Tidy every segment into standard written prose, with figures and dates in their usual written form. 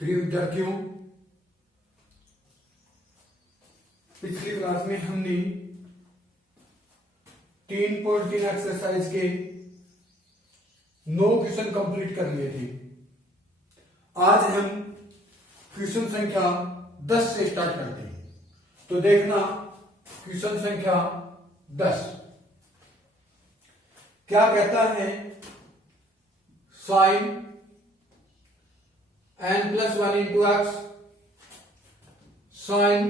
प्रिय विद्यार्थियों, पिछली क्लास में हमने 3.3 एक्सरसाइज के 9 क्वेश्चन कंप्लीट कर लिए थे। आज हम क्वेश्चन संख्या 10 से स्टार्ट करते हैं। तो देखना क्वेश्चन संख्या 10 क्या कहता है। Sine n+1 into x sin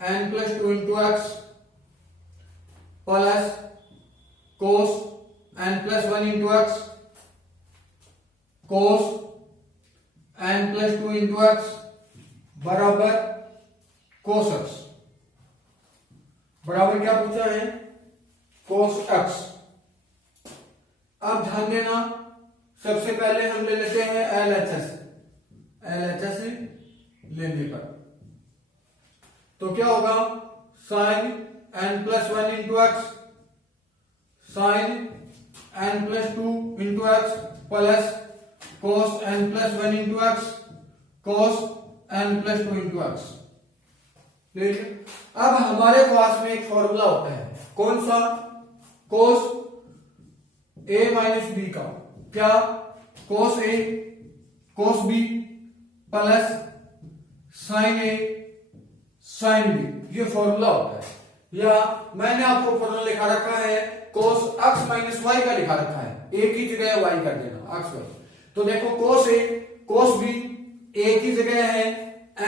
n+2 into x plus cos n+1 into x cos n+2 into x बराबर cos x। बराबर क्या पूछा है? cos x। अब ध्यान देना, सबसे पहले हम ले लेते हैं LHS लेने पर तो क्या होगा? Sine n+1 into x sine n+2 into x plus cos n+1 into x cos n+2 into x. अब हमारे पास में एक फॉर्मूला होता है, कौन सा? cos a माइनस बी का। क्या? cos a cos b plus sine A sine B, ये फॉर्मूला होता है। या मैंने आपको फॉर्मूला लिखा रखा है cos x माइनस वाई का लिखा रखा है, a की जगह y कर देना x वाई। तो देखो cos a cos b a की जगह है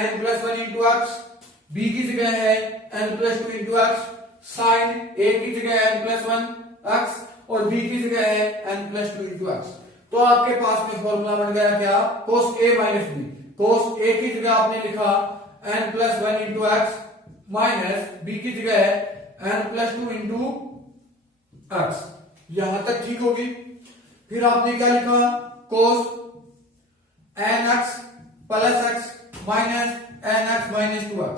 n+1 इंटू एक्स, b की जगह है n+2 into x, sign a की जगह है n+1 x और b की जगह है n+2 इंटू एक्स। तो आपके पास में फॉर्मूला बन गया क्या? cos a minus B. cos a की जगह आपने लिखा n+1 into x minus b की जगह है n+2 इंटू एक्स। यहां तक ठीक होगी। फिर आपने क्या लिखा? cos nx plus x minus nx minus 2x।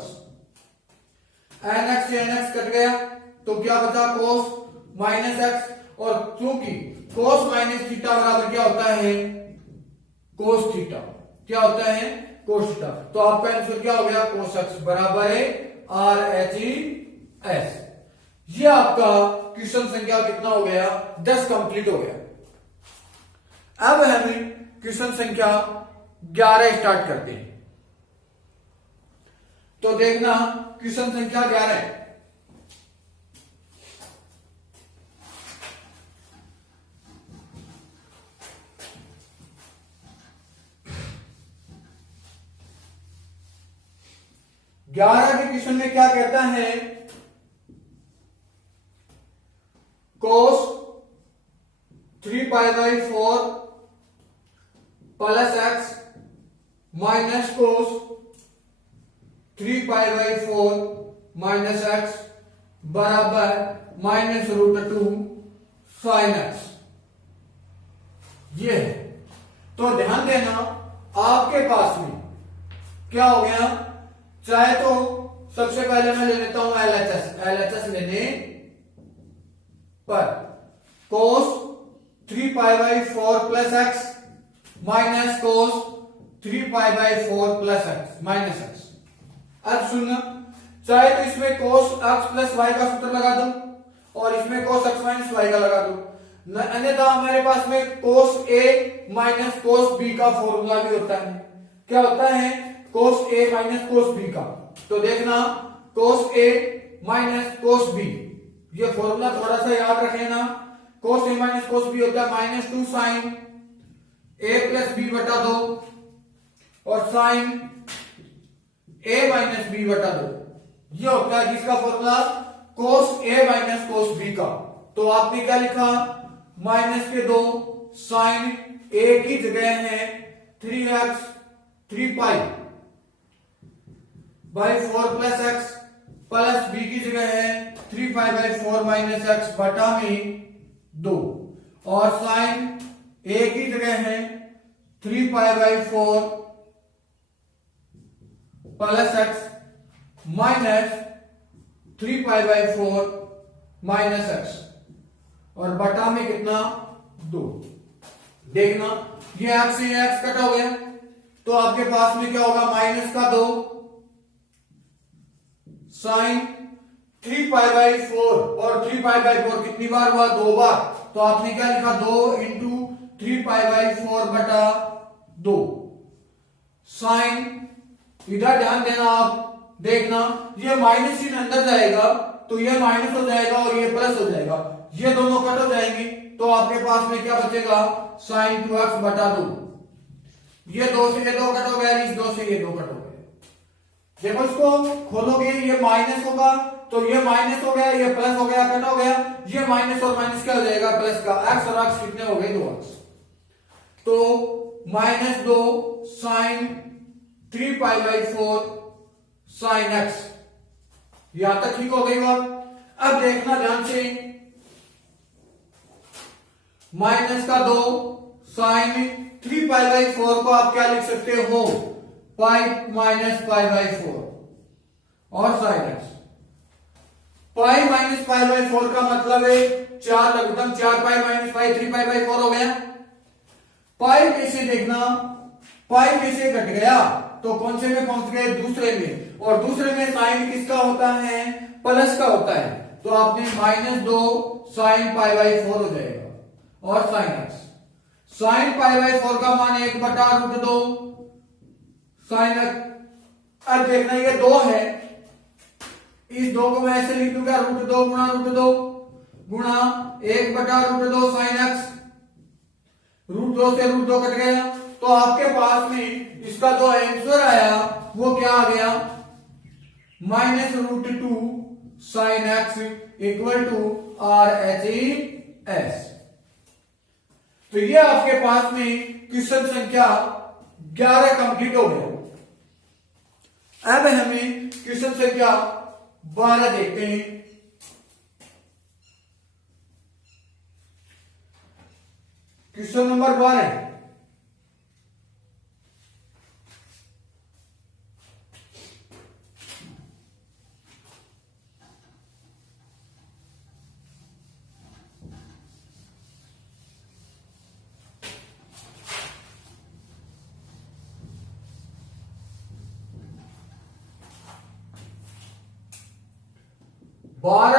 nx से nx कट गया तो क्या बचा? cos minus x। और क्योंकि cos माइनस थीटा बराबर क्या होता है? cos theta. क्या होता है? cos theta. तो आपका आंसर क्या हो गया? cos x बराबर है RHS। ये आपका क्वेश्चन संख्या कितना हो गया? 10 कंप्लीट हो गया। अब हम क्वेश्चन संख्या 11 स्टार्ट करते हैं। तो देखना क्वेश्चन संख्या 11 के क्वेश्चन में क्या कहता है? cos 3π/4 plus x minus cos 3π/4 minus x बराबर -√2 sin x। ये है। तो ध्यान देना, आपके पास में क्या हो गया? चाहे तो सबसे पहले मैं ले लेता हूं LHS लेने पर cos 3π/4 plus x minus cos 3π/4 plus x minus x। अब सुनना, चाहे तो इसमें cos x प्लस y का सूत्र लगा दो और इसमें cos x माइनस y का लगा दो। अन्यथा हमारे पास में cos a minus cos b का फॉर्मूला भी होता है। क्या होता है? cos a minus cos b का। तो देखना cos a minus cos b, ये फॉर्मूला थोड़ा सा याद रखें ना। cos a minus cos b होता है -2 sin a प्लस b बटा 2 और sin a माइनस b बटा 2। ये होता है किसका formula? cos a minus cos b का। तो आपने क्या लिखा? -2 sin a की जगह है 3x 3π/4 plus x plus b की जगह है 3π/4 माइनस x बटा में 2 और साइन a की जगह है 3π/4 plus x minus 3π/4 minus x और बटा में कितना? 2। देखना ये x से x कटा हो गया, तो आपके पास में क्या होगा, माइनस का 2 साइन 3π/4, और 3π/4 कितनी बार हुआ, 2 बार, तो आपने क्या लिखा, 2 इंटू 3π/4/2 साइन, इधर ध्यान देना, आप देखना ये माइनस चिन्ह अंदर जाएगा तो ये माइनस हो जाएगा और ये प्लस हो जाएगा, ये दोनों कट हो जाएंगे, तो आपके पास में क्या बचेगा, साइन 2x/2। ये 2 से ये 2 कट हो गया, इस 2 से ये 2 कट हो गया। देखो इसको खोलोगे, ये माइनस होगा तो ये माइनस हो गया, ये प्लस हो गया, कट हो गया, ये माइनस और माइनस क्या हो जाएगा, प्लस का, x और x कितने हो गए, 2x, तो -2 साइन 3π/4 साइन x। यहां तक ठीक हो गई बात। अब देखना ध्यान से, माइनस का 2 साइन 3π/4 को आप क्या लिख सकते हो, पाई माइनस π/4 और साइन x। पाई माइनस π/4 का मतलब है 4 लगभग 4π - पाई 3π/4 हो गया। पाई में से देखना, पाई में से घट गया तो कौन से में पहुंच गए, दूसरे में, और दूसरे में साइन किसका होता है, प्लस का होता है, तो आपने -2 साइन π/4 हो जाएगा और साइन x। साइन π/4 का मान 1/√2 साइन x। अब देखना ये 2 है, इस 2 को मैं ऐसे लिख दूंगा, √2 गुणा √2 गुणा 1/√2 साइन x, √2 से √2 कट गया, तो आपके पास में इसका जो आंसर आया वो क्या आ गया, -√2 sine x equal to RHS। तो ये आपके पास में क्वेश्चन संख्या 11 कंप्लीट हो गया। अब हमें क्वेश्चन संख्या 12 देखते हैं। क्वेश्चन नंबर 12,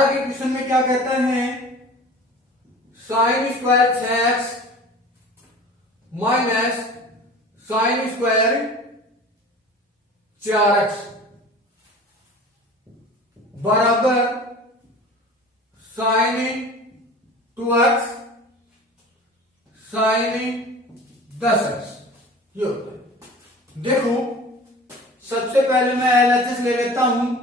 के क्वेश्चन में क्या कहता है, sine square 6x minus sine square 4x बराबर साइन 2x साइन 10x, ये होता है। देखो सबसे पहले मैं LHS ले लेता हूं,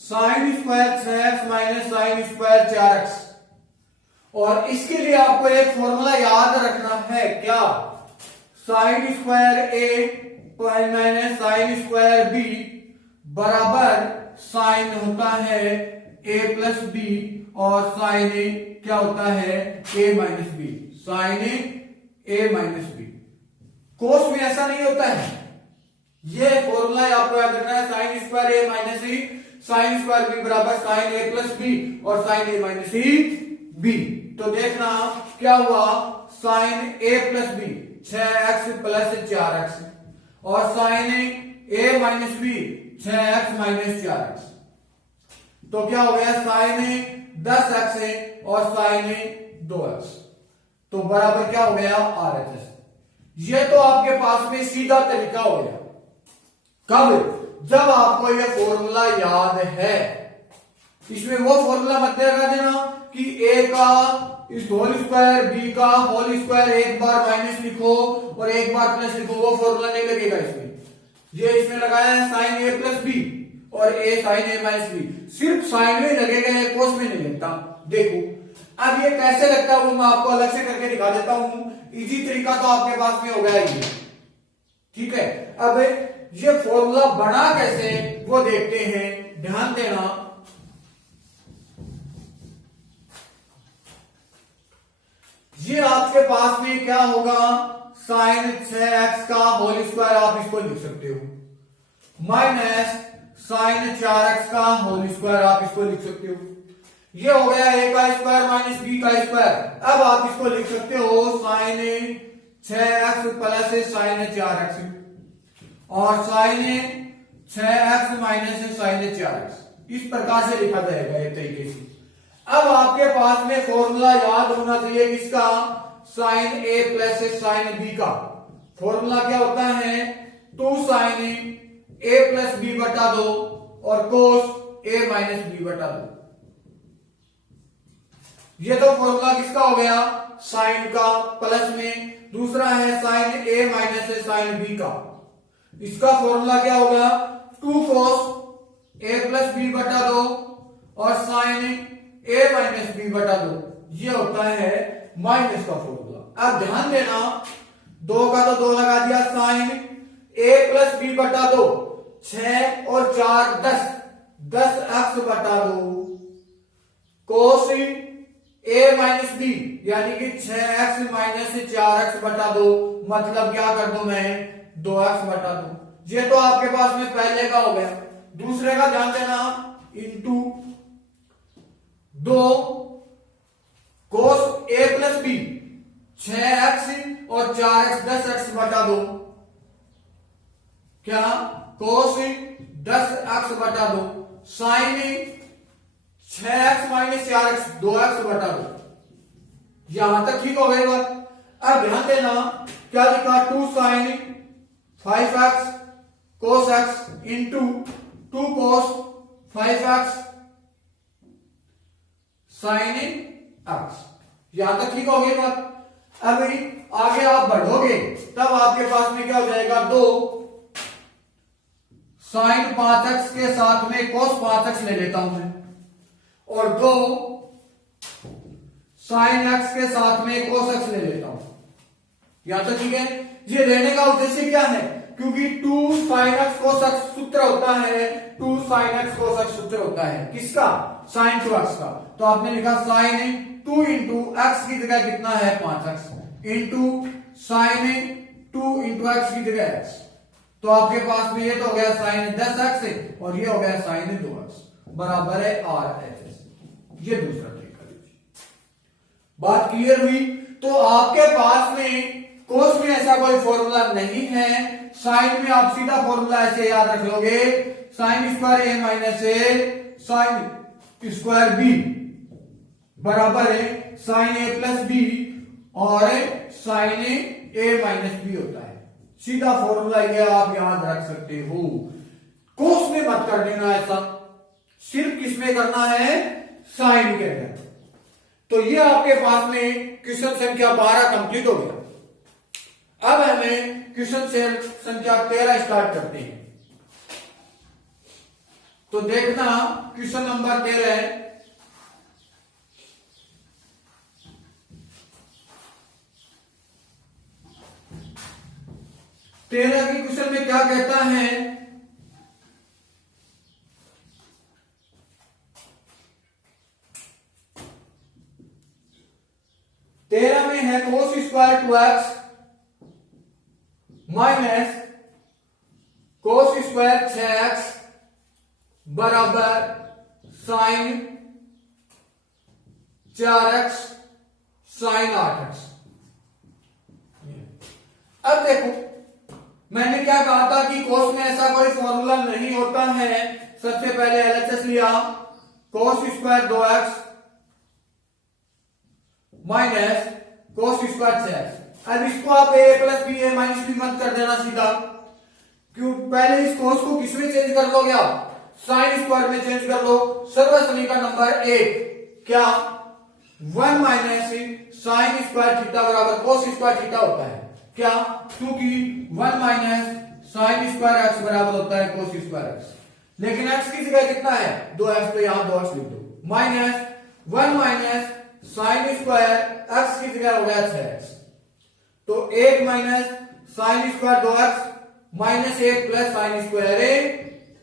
sine square 6x minus sine square 4x, और इसके लिए आपको एक फॉर्मूला याद रखना है, क्या, sine square a minus sine square b बराबर साइन होता है a प्लस b, और साइन a क्या होता है, a minus b, sine a minus b। Cos में ऐसा नहीं होता है, ये फॉर्मूला आपको याद रखना है, sine square a minus e sine square b बराबर साइन a प्लस b और साइन a माइनस b। तो देखना क्या हुआ, sine a plus b 6x plus 4x और sine a minus b 6x minus 4x, तो क्या हो गया, साइन 10x और साइन 2x, तो बराबर क्या हो गया, RHS। ये तो आपके पास में सीधा तरीका हो गया। कब, जब आपको यह फॉर्मूला याद है। इसमें वो फॉर्मूला मत लगा देना कि a का इस होल स्क्वायर b का होल स्क्वायर एक बार माइनस लिखो और एक बार प्लस लिखो, वो फॉर्मूला नहीं लगेगा इसमें। ये इसमें लगाया है साइन a प्लस b और a sine a minus b, सिर्फ साइन में लगेगा, ये कोस में नहीं लगता। देखो अब ये कैसे लगता है वो मैं आपको अलग से करके दिखा देता हूं, इजी तरीका तो आपके पास में हो गया ये, ठीक है। अब ये फॉर्मूला बना कैसे वो देखते हैं, ध्यान देना। ये आपके पास में क्या होगा, साइन 6x का होल स्क्वायर आप इसको लिख सकते हो, माइनस साइन 4x का होल स्क्वायर आप इसको लिख सकते हो। ये हो गया a का स्क्वायर माइनस b का स्क्वायर। अब आप इसको लिख सकते हो sign 6x plus sign 4x और sign 6x minus sign 4x इस प्रकार से लिखा जाएगा एक तरीके से। अब आपके पास में फॉर्मूला याद होना चाहिए किसका, sine a plus sine b का। फॉर्मूला क्या होता है, 2 साइन a प्लस b बटा 2 और कोस a माइनस b बटा 2। ये तो फॉर्मूला किसका हो गया, साइन का, प्लस में दूसरा है sine a minus sine b का। इसका फॉर्मूला क्या होगा, 2 कोस a प्लस b बटा 2 और साइन a माइनस b बटा 2। ये होता है माइनस का फॉर्मूला। अब ध्यान देना, 2 का तो 2 लगा दिया, साइन a प्लस b बटा 2, 6 और 4 10 x बटा 2 कोस a माइनस b यानी कि 6x माइनस 4x बटा 2, मतलब क्या कर दूं मैं, 2x बटा 2। ये तो आपके पास में पहले का हो गया। दूसरे का ध्यान देना, into 2 cos a plus b 6x और 4x 10x बटा 2, क्या कोस 10x बटा 2 sign 6x minus 4x 2x बटा 2। यहां तक ठीक हो गई बात। अब ध्यान देना क्या लिखा, 2 साइन 5x कोस x इंटू 2 कोस 5x साइन x। यहां तक ठीक हो गई बात। अभी आगे आप बढ़ोगे तब आपके पास में क्या हो जाएगा, 2 साइन 5x के साथ में कोस 5x ले लेता हूं मैं, और 2 साइन x के साथ में कोस x ले लेता हूं। यहां तक ठीक है। ये लेने का उद्देश्य क्या है, क्योंकि 2 साइन x कोस x सूत्र होता है, 2 साइन x कोस x सूत्र होता है किसका, साइन 2x का। तो आपने लिखा साइन 2 इंटू एक्स की जगह कितना है 5x into sine 2 into x की जगह x। तो आपके पास में ये तो हो गया साइन 10x और ये हो गया साइन 2x बराबर है RHS। ये दूसरा तरीका लीजिए। बात क्लियर हुई। तो आपके पास में कोस में ऐसा कोई फॉर्मूला नहीं है, साइन में आप सीधा फॉर्मूला ऐसे याद रख लोगे, sign square a minus a sign square b बराबर है साइन a प्लस b और साइन a माइनस b होता है। सीधा फॉर्मूला ये आप याद रख सकते हो। कोस में मत कर देना ऐसा, सिर्फ किसमें करना है, साइन के अंदर। तो ये आपके पास में क्वेश्चन संख्या 12 कंप्लीट हो गया। अब हमें क्वेश्चन संख्या 13 स्टार्ट करते हैं। तो देखना क्वेश्चन नंबर 13 है। तेरह के क्वेश्चन में क्या कहता है, तेरह में है कोस square 2x minus cos square 6x बराबर साइन 4x साइन 8x। अब देखो मैंने क्या कहा था कि कोस में ऐसा कोई फॉर्मूला नहीं होता है। सबसे पहले एलएचएस लिया, cos square 2x minus cos square 6x। अब इसको आप a plus B A minus B मत कर देना सीधा, क्यों, पहले इस कोस को किसमें चेंज कर लोगे आप, साइन स्क्वायर में चेंज कर लो। सर्वसमीकरण का नंबर 1 क्या, 1 माइनस साइन स्क्वायर थीटा बराबर कोस स्क्वायर थीटा होता है, क्या, क्योंकि 1 माइनस साइन स्क्वायर एक्स बराबर होता है कोस स्क्वायर एक्स। लेकिन एक्स की जगह कितना है 2x, तो यहां 2x लिख दो, minus 1 minus sine square x की जगह हो गया 6x। तो 1 minus sine square 2x minus 1 plus sine square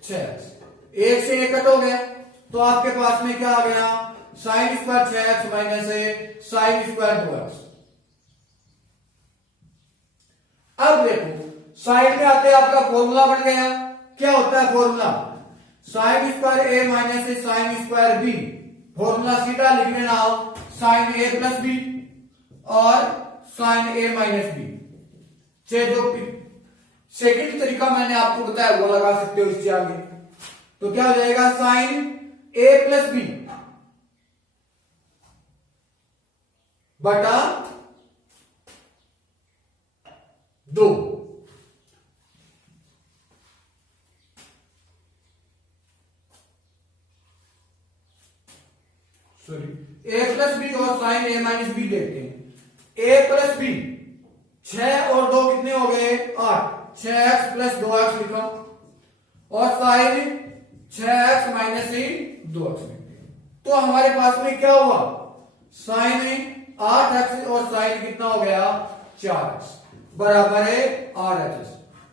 6x। 1 से 1 कट हो गया, तो आपके पास में क्या आ गया, sine square 6x minus sine square 2x। अब देखो साइड में आते आपका फॉर्मूला बन गया। क्या होता है formula, sign square a minus sine square b formula सीधा लिख लेना, साइन ए प्लस बी और साइन ए माइनस बी। जो सेकंड तरीका मैंने आपको बताया वो लगा सकते हो इससे आगे। तो क्या हो जाएगा, साइन ए प्लस बी बटा 2, सॉरी ए प्लस बी और साइन ए माइनस बी देखते हैं। ए प्लस बी 6 और 2 कितने हो गए 8, 6x प्लस 2x लिखा और साइन 6x माइनस 2x लिखते। तो हमारे पास में क्या हुआ, साइन 8x और साइन कितना हो गया 4x बराबर है 8x।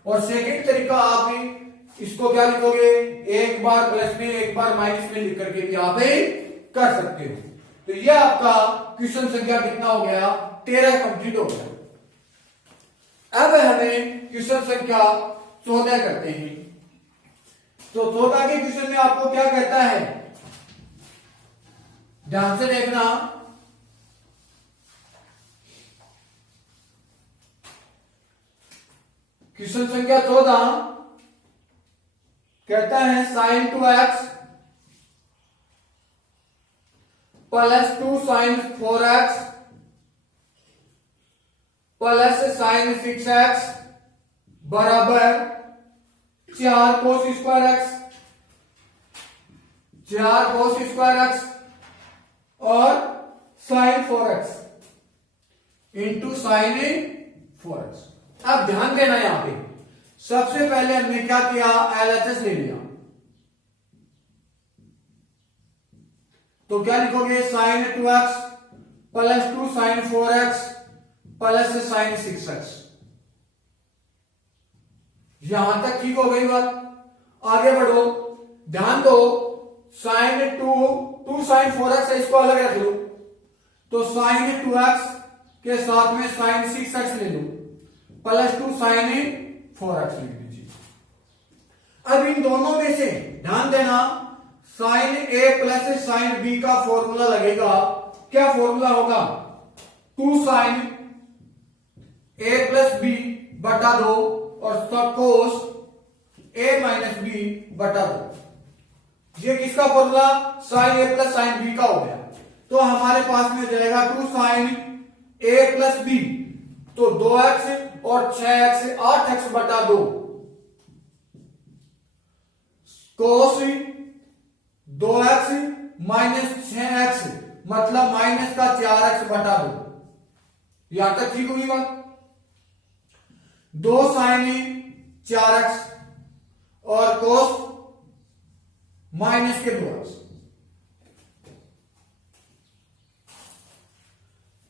और सेकंड तरीका आप इसको क्या लिखोगे, एक बार प्लस में एक बार माइनस में लिख करके भी आप कर सकते हो। तो यह आपका क्वेश्चन संख्या कितना हो गया 13 कंप्लीट हो गया। अब हमें क्वेश्चन संख्या 14 करते हैं। तो 14 के क्वेश्चन में आपको क्या कहता है, ध्यान से देखना। क्वेश्चन संख्या 14 कहता है sine 2x plus 2 sine 4x plus sine 6x बराबर 4 cos square x, 4 cos square x और sine 4x into sine 4x। अब ध्यान देना यहां पे, सबसे पहले हमने क्या किया, LHS ले लिया। तो क्या लिखोगे, sine 2x plus 2 sine 4x plus sine 6x। यहां तक ठीक हो गई बात। आगे बढ़ो, ध्यान दो, साइन 2 साइन 4x है, इसको अलग रख लो। तो साइन 2x के साथ में साइन 6x ले लो प्लस 2 साइन 4x लिख दीजिए। अब इन दोनों में से ध्यान देना, साइन ए प्लस साइन बी का फॉर्मूला लगेगा। क्या फॉर्मूला होगा, 2 साइन ए प्लस बी बटा 2 और सब कोस ए माइनस बी बटा 2। ये किसका फॉर्मूला, साइन ए प्लस साइन बी का हो गया। तो हमारे पास में जाएगा 2 साइन ए प्लस बी, तो 2x और 6x 8x बटा 2 कोस 2x माइनस 6x मतलब माइनस का 4x बटा 2। यहां तक ठीक होगी बात। 2 साइन 4x और कोस माइनस के 2x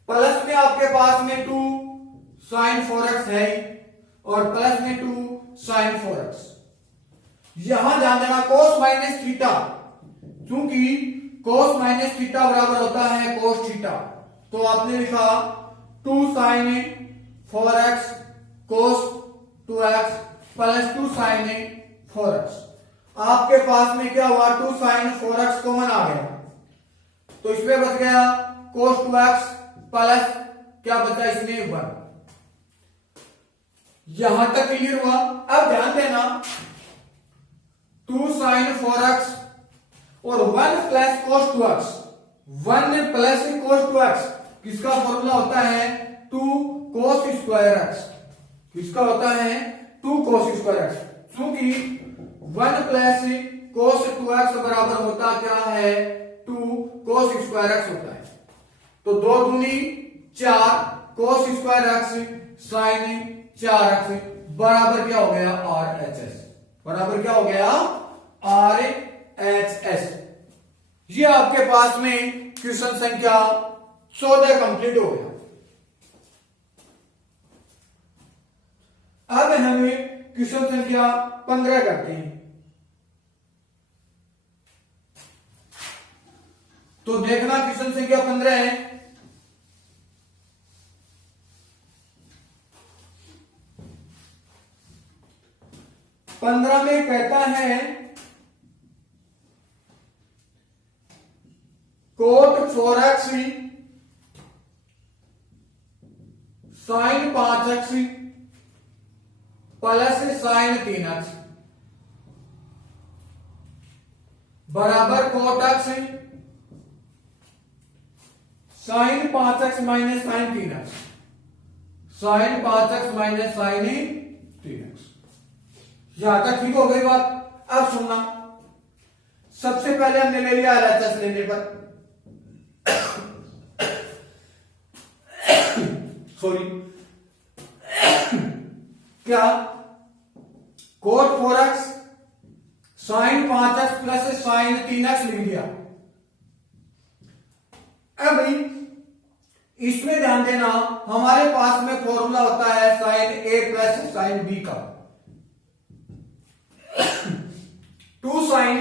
प्लस में आपके पास में 2 साइन 4x है और प्लस में 2 साइन 4x। यहां ध्यान देना, कोस माइनस थीटा, क्योंकि कोस माइनस थीटा बराबर होता है कोस थीटा। तो आपने लिखा 2 साइन 4x कोस 2x प्लस 2 साइन 4x। आपके पास में क्या हुआ, 2 साइन 4x कॉमन आ गया, तो इसमें बच गया कोस 2x प्लस क्या बचा इसमें 1। यहां तक क्लियर हुआ। अब ध्यान देना, 2 साइन 4x और 1 plus cos 2x, 1 plus cos 2x किसका फॉर्मूला होता है, 2 कोस स्क्वायर x। किसका होता है, 2 कोस स्क्वायर x, क्योंकि 1 प्लस कोस 2x बराबर होता क्या है, 2 कोस स्क्वायर x होता है। तो 2 दूनी 4 cos square x sign 4x बराबर क्या हो गया, RHS। बराबर क्या हो गया, RHS। ये आपके पास में क्वेश्चन संख्या 14 कंप्लीट हो गया। अब हमें क्वेश्चन संख्या 15 करते हैं। तो देखना, क्वेश्चन संख्या 15 है, में कहता है coat 4x sign 5x plus sine 3x बराबर cot x sine 5x minus sine 3x, sine 5x minus sine 3x। यहां तक ठीक हो गई बात। अब सुनना, सबसे पहले हमने ले लिया LHS लेने पर, सॉरी क्या, coat 4x sign 5x plus sine 3x लिख दिया। अब इसमें ध्यान देना, हमारे पास में फॉर्मूला होता है sine A plus sine B का, 2 साइन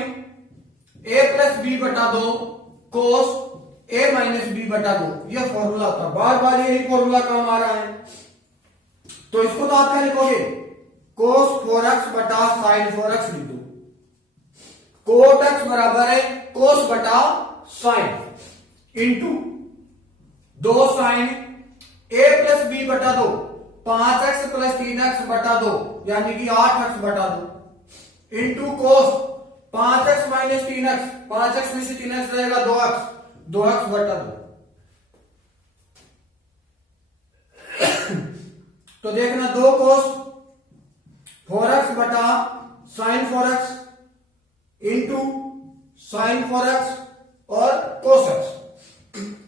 A प्लस B बटा 2 कोस A माइनस B बटा 2, यह फॉर्मूला होता है। बार बार यही फॉर्मूला काम आ रहा है, तो इसको तो आप क्या लिखोगे, कोस 4x बटा साइन 4x लिख दो। कोट x बराबर है कोस बटा sine into 2 sine A plus B बटा 2, 5x प्लस 3x बटा 2 यानी कि 8x बटा 2 into cos 5x minus 3x, 5x में से 3x रहेगा 2x, 2x बटा 2। तो देखना 2 कोस 4x बटा sign 4x into sine 4x और कोस x,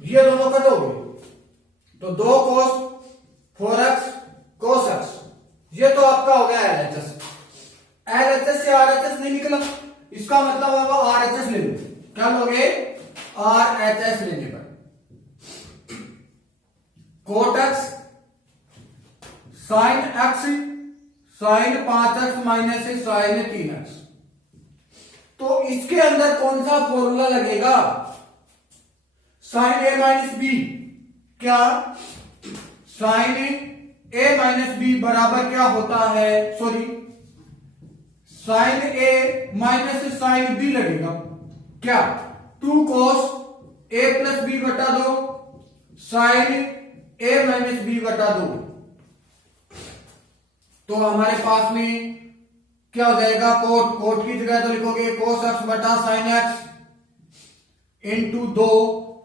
ये दोनों कट हो गए, तो 2 कोस 4x कोस x, ये तो आपका हो गया LHS। LHS से RHS नहीं निकला, इसका मतलब होगा RHS ले लो। क्या लोगे, RHS लेने पर cot x sine x sine 5x minus sine 3x, तो इसके अंदर कौन सा फॉर्मूला लगेगा, साइन A माइनस B, क्या साइन A माइनस B बराबर क्या होता है, sorry sine A minus sine B लगेगा, क्या 2 कोस A प्लस B बटा 2 साइन A माइनस B बटा 2। तो हमारे पास में क्या हो जाएगा, कोट की जगह तो लिखोगे कोस x बटा sine x into 2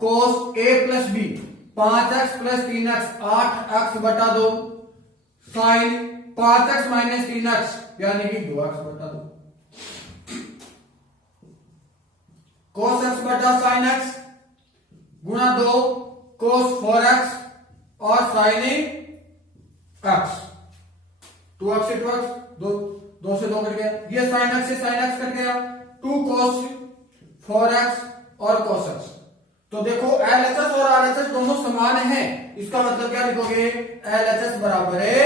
cos A plus B, 5x प्लस 3x 8x बटा 2 साइन 5x माइनस 3x यानी कि 2x बटा 2, कोस x बटा साइन x गुणा 2 कोस 4x और साइन x, 2x से 2x, 2 से 2 कट गया, ये साइन x से साइन x कट गया, 2 कोस 4x और कोस x। तो देखो LHS और RHS दोनों समान हैं, इसका मतलब क्या लिखोगे, LHS बराबर है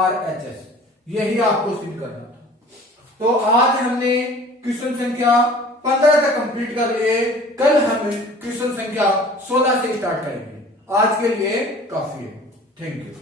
RHS, यही आपको सिद्ध करना था। तो आज हमने क्वेश्चन संख्या 15 तक कंप्लीट कर लिए, कल हम क्वेश्चन संख्या 16 से स्टार्ट करेंगे। आज के लिए काफी है, थैंक यू।